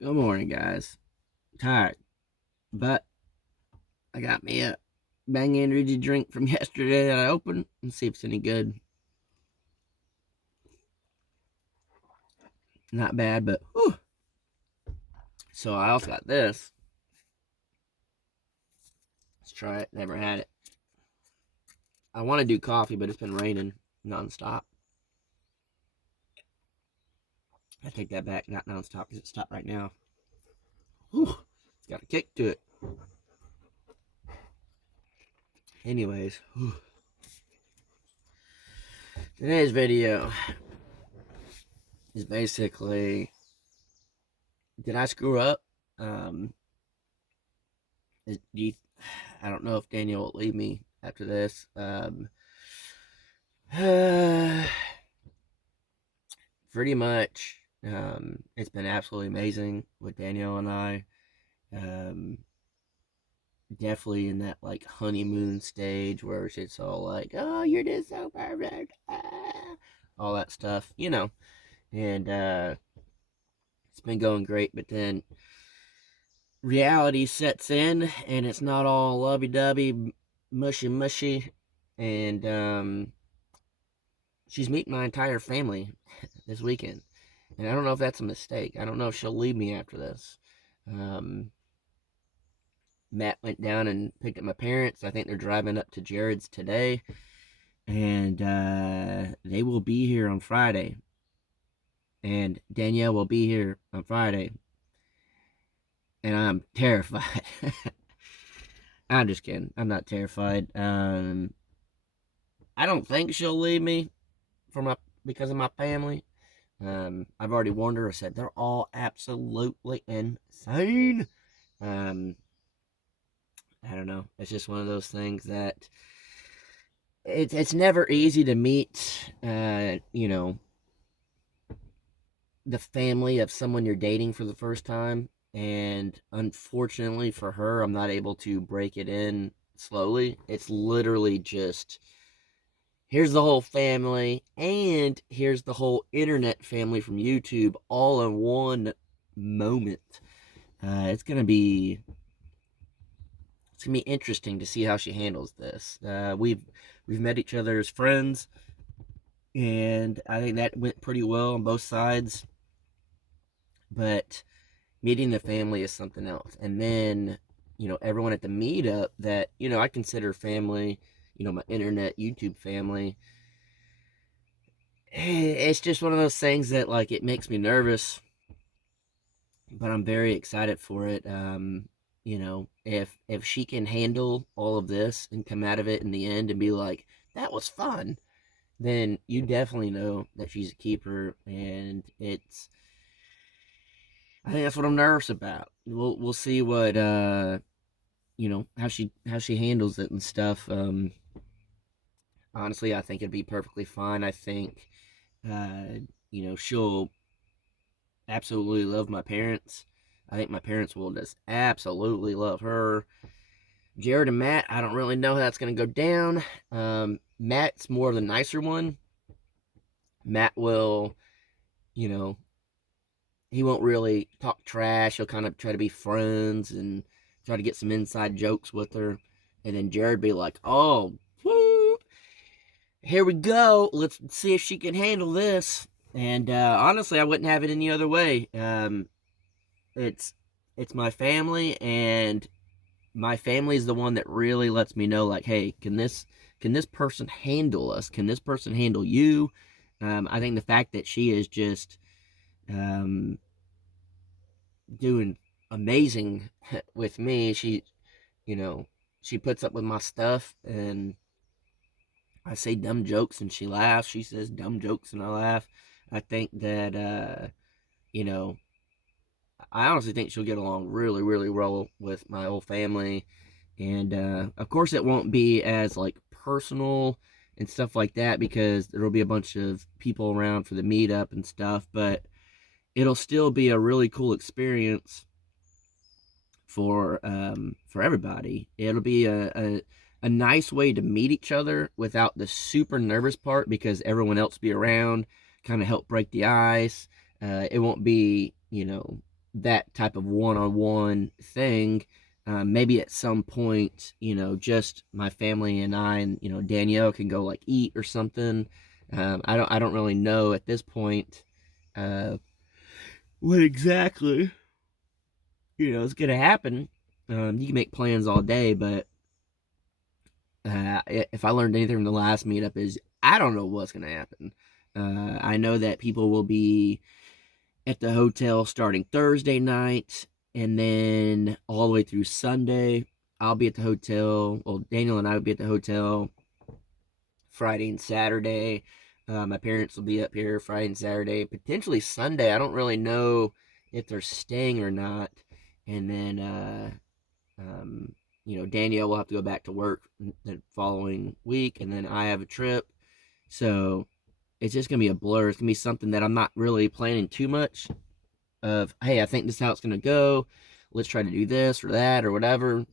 Good morning, guys. Tired, but I got me a Bang Energy drink from yesterday that I opened. Let's see if it's any good. Not bad, but whew. So I also got this. Let's try it. Never had it. I want to do coffee, but it's been raining nonstop. I take that back. Not nonstop because it stopped right now. Whew. It's got a kick to it. Anyways, whew. Today's video is basically, did I screw up? Do you, I don't know if Danielle will leave me after this. Pretty much, it's been absolutely amazing with Danielle and I. Um, Definitely in that like honeymoon stage where it's all like, "Oh, you're just so perfect," all that stuff, And it's been going great, but then reality sets in, and it's not all lovey-dovey, mushy, and she's meeting my entire family this weekend. And I don't know if that's a mistake. I don't know if she'll leave me after this. Um, Matt went down and picked up my parents. I think they're driving up to Jared's today. And they will be here on Friday. And Danielle will be here on Friday. And I'm terrified. I'm just kidding. I'm not terrified. I don't think she'll leave me because of my family. I've already warned her. I said they're all absolutely insane. Um, I don't know. It's just one of those things that it's never easy to meet. The family of someone you're dating for the first time, and unfortunately for her, I'm not able to break it in slowly. It's literally just here's the whole family, and here's the whole internet family from YouTube all in one moment. It's gonna be interesting to see how she handles this. We've met each other as friends, and I think that went pretty well on both sides. But meeting the family is something else, and then everyone at the meetup that I consider family. My internet YouTube family. It's just one of those things that like it makes me nervous, but I'm very excited for it. If she can handle all of this and come out of it in the end and be like, that was fun, then you definitely know that she's a keeper. And I think that's what I'm nervous about. We'll see what how she handles it and stuff. Honestly, I think it'd be perfectly fine. I think she'll absolutely love my parents. I think my parents will just absolutely love her. Jared and Matt, I don't really know how that's going to go down. Matt's more of the nicer one. Matt will, you know, he won't really talk trash. He'll kind of try to be friends and try to get some inside jokes with her. And then Jared be like, oh, whoop, here we go. Let's see if she can handle this. And honestly, I wouldn't have it any other way. It's it's my family, and my family is the one that really lets me know, like, hey, can this person handle us? Can this person handle you? I think the fact that she is just um, doing amazing with me. You know, she puts up with my stuff, and I say dumb jokes, and she laughs. She says dumb jokes, and I laugh. I think that you know, I honestly think she'll get along really, really well with my whole family. And of course, it won't be as like personal and stuff like that because there'll be a bunch of people around for the meetup and stuff. But it'll still be a really cool experience for everybody. It'll be a nice way to meet each other without the super nervous part because everyone else be around, kind of help break the ice. It won't be that type of one-on-one thing. Maybe at some point, just my family and I and Danielle can go like eat or something. I don't really know at this point uh, what exactly is gonna happen. You can make plans all day, but if I learned anything from the last meetup is I don't know what's gonna happen. I know that people will be at the hotel starting Thursday night and then all the way through Sunday. I'll be at the hotel. Well, Daniel and I will be at the hotel Friday and Saturday. My parents will be up here Friday and Saturday, potentially Sunday. I don't really know if they're staying or not. And then, Danielle will have to go back to work the following week, and then I have a trip. So it's just gonna be a blur. It's gonna be something that I'm not really planning too much of. Hey, I think this is how it's gonna go. Let's try to do this or that or whatever.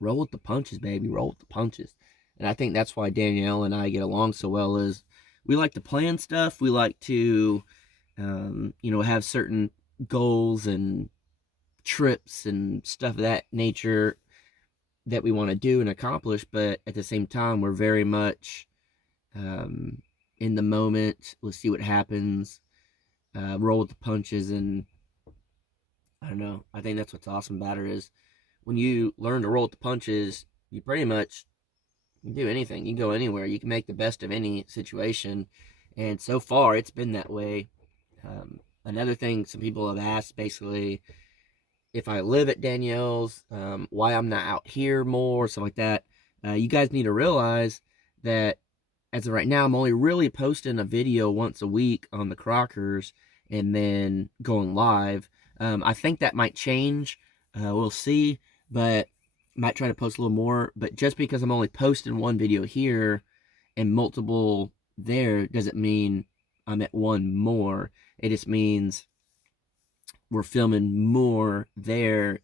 Roll with the punches, baby. Roll with the punches. And I think that's why Danielle and I get along so well is we like to plan stuff. We like to, have certain goals and trips and stuff of that nature that we want to do and accomplish. But at the same time, we're very much in the moment. Let's see what happens. Roll with the punches. And I don't know. I think that's what's awesome about it is when you learn to roll with the punches, you pretty much can do anything. You can go anywhere. You can make the best of any situation. And so far, it's been that way. Another thing some people have asked, basically, if I live at Danielle's, why I'm not out here more, stuff like that. You guys need to realize that as of right now, I'm only really posting a video once a week on the Crockers and then going live. I think that might change. We'll see, but might try to post a little more. But just because I'm only posting one video here and multiple there doesn't mean I'm at one more. It just means we're filming more there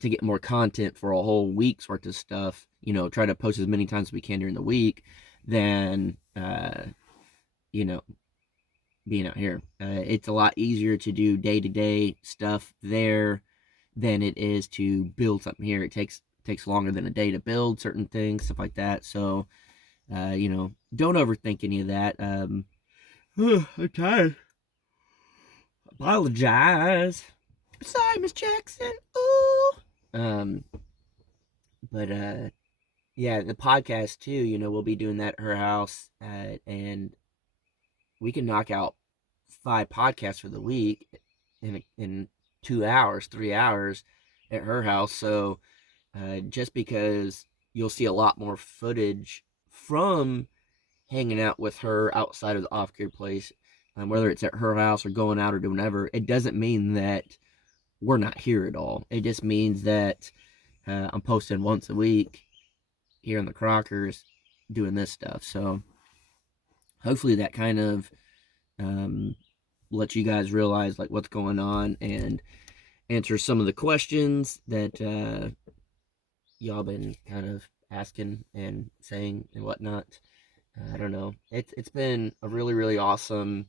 to get more content for a whole week's worth of stuff. Try to post as many times as we can during the week than being out here. It's a lot easier to do day-to-day stuff there than it is to build something here. It takes longer than a day to build certain things, stuff like that. So don't overthink any of that. I'm tired. Apologize. Sorry, Miss Jackson. Ooh. But yeah, the podcast too. We'll be doing that at her house, and we can knock out 5 podcasts for the week in 2 hours, 3 hours at her house. So just because you'll see a lot more footage from hanging out with her outside of the off-grid place, whether it's at her house or going out or doing whatever, it doesn't mean that we're not here at all. It just means that I'm posting once a week here in the Crockers doing this stuff. So hopefully that kind of lets you guys realize like what's going on and answer some of the questions that y'all been kind of asking and saying and whatnot. I don't know. It's been a really, really awesome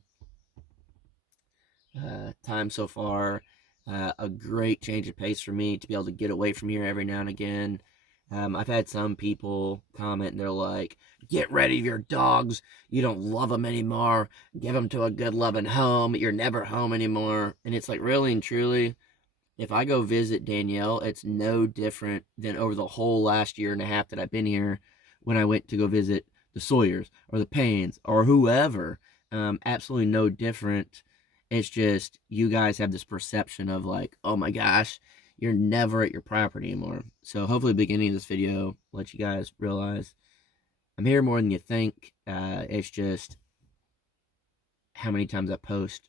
time so far. A great change of pace for me to be able to get away from here every now and again. I've had some people comment and they're like, get rid of your dogs. You don't love them anymore. Give them to a good loving home. You're never home anymore. And it's like, really and truly, if I go visit Danielle, it's no different than over the whole last year and a half that I've been here when I went to go visit the Sawyers or the Paynes or whoever. Absolutely no different. It's just you guys have this perception of like, oh my gosh, you're never at your property anymore. So hopefully the beginning of this video lets you guys realize I'm here more than you think. It's just how many times I post,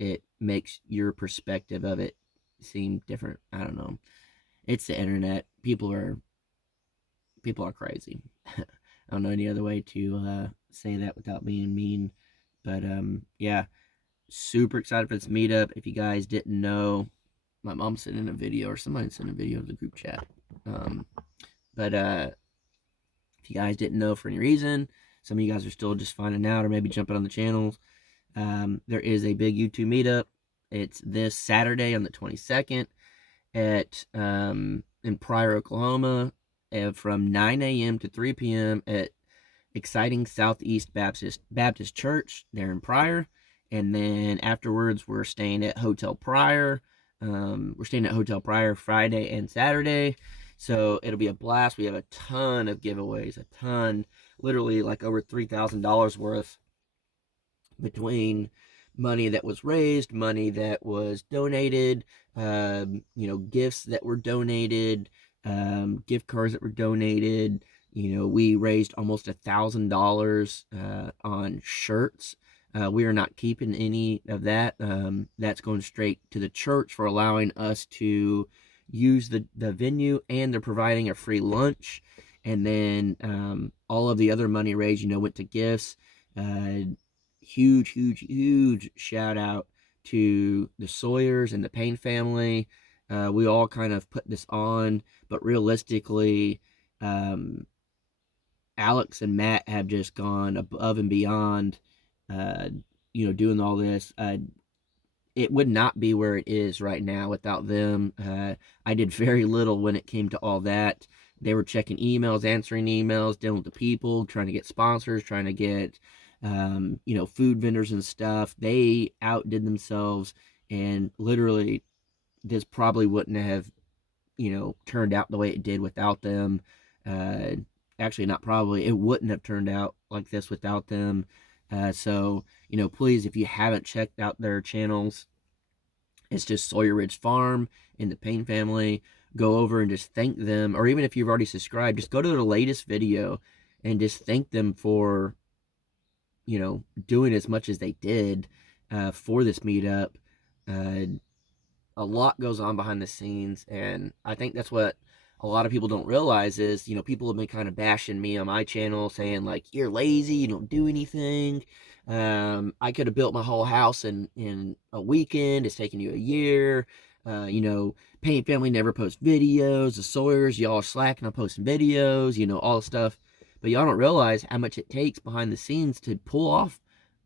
it makes your perspective of it seem different. I don't know. It's the internet. People are crazy. I don't know any other way to say that without being mean. But yeah, super excited for this meetup. If you guys didn't know, my mom sent in a video, or somebody sent a video of the group chat. But if you guys didn't know for any reason, some of you guys are still just finding out or maybe jumping on the channels. There is a big YouTube meetup It's this Saturday on the 22nd at in Pryor, Oklahoma, from 9 a.m. to 3 p.m. at Exciting Southeast Baptist Church there in Pryor. And then afterwards, we're staying at Hotel Pryor. We're staying at Hotel Pryor Friday and Saturday. So it'll be a blast. We have a ton of giveaways, a ton, literally like over $3,000 worth between money that was raised, money that was donated, gifts that were donated, gift cards that were donated. We raised almost $1,000 on shirts. We are not keeping any of that. That's going straight to the church for allowing us to use the venue, and they're providing a free lunch. And then all of the other money raised, went to gifts. Huge shout out to the Sawyers and the Payne family. We all kind of put this on, but realistically, Alex and Matt have just gone above and beyond, doing all this. It would not be where it is right now without them. I did very little when it came to all that. They were checking emails, answering emails, dealing with the people, trying to get sponsors, trying to get, food vendors and stuff. They outdid themselves, and literally, this probably wouldn't have, turned out the way it did without them. Actually, not probably. It wouldn't have turned out like this without them. So, please, if you haven't checked out their channels, it's just Sawyer Ridge Farm and the Payne family. Go over and just thank them. Or even if you've already subscribed, just go to their latest video and just thank them for, doing as much as they did for this meetup. A lot goes on behind the scenes, and I think that's what a lot of people don't realize is, people have been kind of bashing me on my channel, saying like, you're lazy, you don't do anything. I could have built my whole house in a weekend. It's taken you a year. Payne family never post videos. The Sawyers, y'all are slacking on posting videos, all the stuff. But y'all don't realize how much it takes behind the scenes to pull off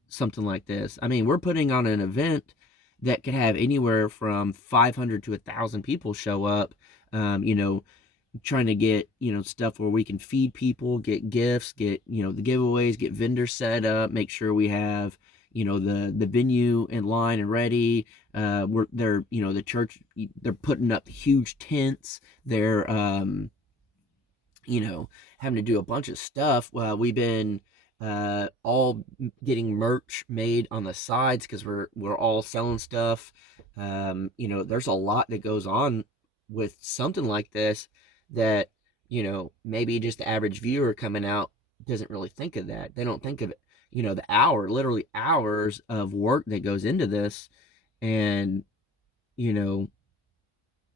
something like this. I mean, we're putting on an event that could have anywhere from 500 to 1,000 people show up, trying to get, stuff where we can feed people, get gifts, get, the giveaways, get vendors set up, make sure we have, the venue in line and ready. They're, the church, they're putting up huge tents. They're, having to do a bunch of stuff. We've been all getting merch made on the sides because we're all selling stuff. There's a lot that goes on with something like this that, maybe just the average viewer coming out doesn't really think of that. They don't think of it, literally hours of work that goes into this. And,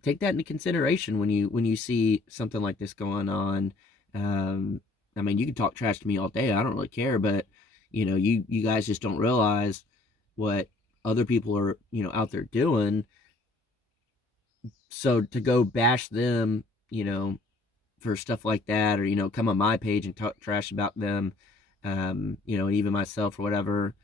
take that into consideration when you see something like this going on. I mean, you can talk trash to me all day. I don't really care, but you guys just don't realize what other people are, out there doing. So to go bash them, for stuff like that, or come on my page and talk trash about them, and even myself or whatever,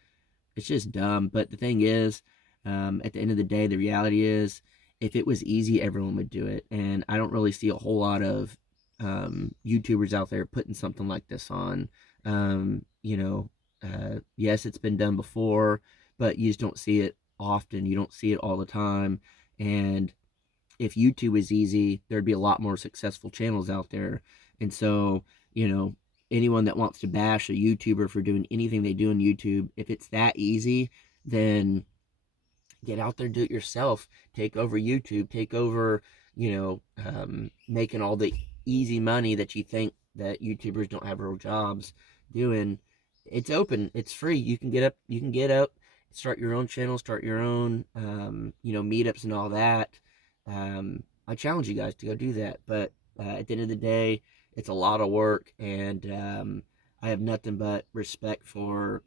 it's just dumb. But the thing is, at the end of the day, the reality is, if it was easy, everyone would do it. And I don't really see a whole lot of YouTubers out there putting something like this on. Yes, it's been done before, but you just don't see it often. You don't see it all the time. And if YouTube is easy, there'd be a lot more successful channels out there. And so, anyone that wants to bash a YouTuber for doing anything they do on YouTube, if it's that easy, then get out there, do it yourself. Take over YouTube. Take over, making all the easy money that you think that YouTubers don't have real jobs doing. It's open. It's free. You can get up, start your own channel, start your own, meetups and all that. I challenge you guys to go do that. But at the end of the day, it's a lot of work, and I have nothing but respect for,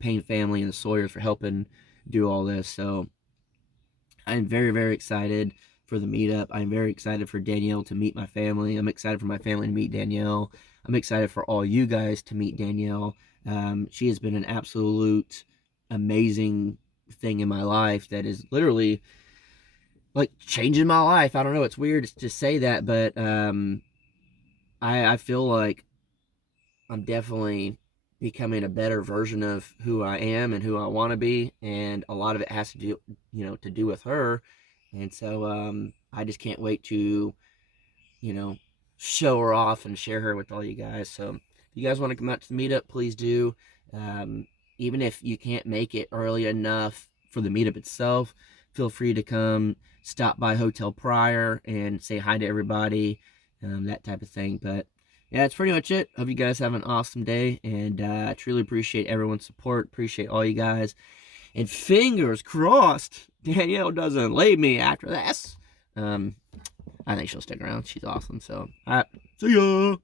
Payne family and the Sawyers for helping do all this. So I'm very, very excited for the meetup. I'm very excited for Danielle to meet my family. I'm excited for my family to meet Danielle. I'm excited for all you guys to meet Danielle. She has been an absolute amazing thing in my life that is literally like changing my life. I don't know, it's weird to say that, but I feel like I'm definitely becoming a better version of who I am and who I want to be, and a lot of it has to do, to do with her. And so I just can't wait to, you know, show her off and share her with all you guys. So if you guys want to come out to the meetup, please do. Even if you can't make it early enough for the meetup itself, feel free to come stop by Hotel Prior and say hi to everybody, that type of thing. But yeah, that's pretty much it. Hope you guys have an awesome day, and I truly appreciate everyone's support. Appreciate all you guys. And fingers crossed, Danielle doesn't leave me after this. I think she'll stick around. She's awesome. So, all right. See ya.